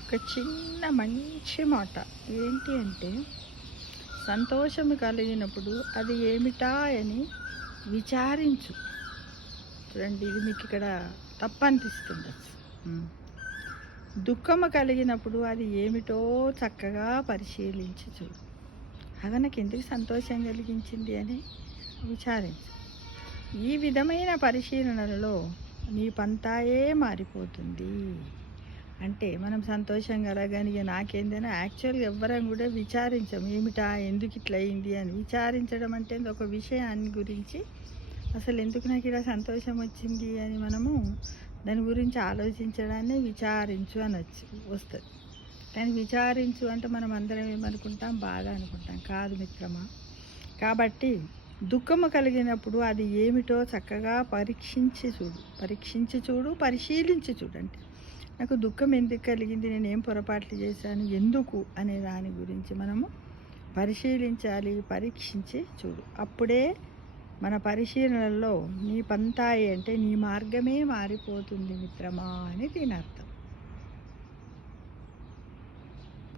ఒక చిన్న మంచి మాట ఏంటి అంటే, సంతోషము కలిగినప్పుడు అది ఏమిటా అని విచారించు. చూడండి, ఇది మీకు ఇక్కడ తప్పనిపిస్తుండొచ్చు. దుఃఖము కలిగినప్పుడు అది ఏమిటో చక్కగా పరిశీలించి చూడు. అది నాకు ఎందుకు సంతోషం కలిగించింది అని విచారించు. ఈ విధమైన పరిశీలనలలో నీ పంతాయే మారిపోతుంది. అంటే మనం సంతోషం కలగాని ఇక నాకేందని యాక్చువల్గా ఎవ్వరం కూడా విచారించం, ఏమిటా ఎందుకు ఇట్లా అయింది అని. విచారించడం అంటే ఒక విషయాన్ని గురించి అసలు ఎందుకు నాకు ఇలా సంతోషం వచ్చింది అని మనము దాని గురించి ఆలోచించడాన్ని విచారించు అనొచ్చు వస్తుంది. కానీ విచారించు అంటే మనం అందరం ఏమనుకుంటాం, బాధ అనుకుంటాం. కాదు మిత్రమా. కాబట్టి దుఃఖము కలిగినప్పుడు అది ఏమిటో చక్కగా పరీక్షించి చూడు, పరిశీలించి చూడు. అంటే నాకు దుఃఖం ఎందుకు కలిగింది, నేను ఏం పొరపాట్లు చేశాను, ఎందుకు అనే దాని గురించి మనము పరిశీలించాలి, పరీక్షించి చూడు. అప్పుడే మన పరిశీలనలో నీ పంతాయి అంటే నీ మార్గమే మారిపోతుంది మిత్రమా అని దీని అర్థం.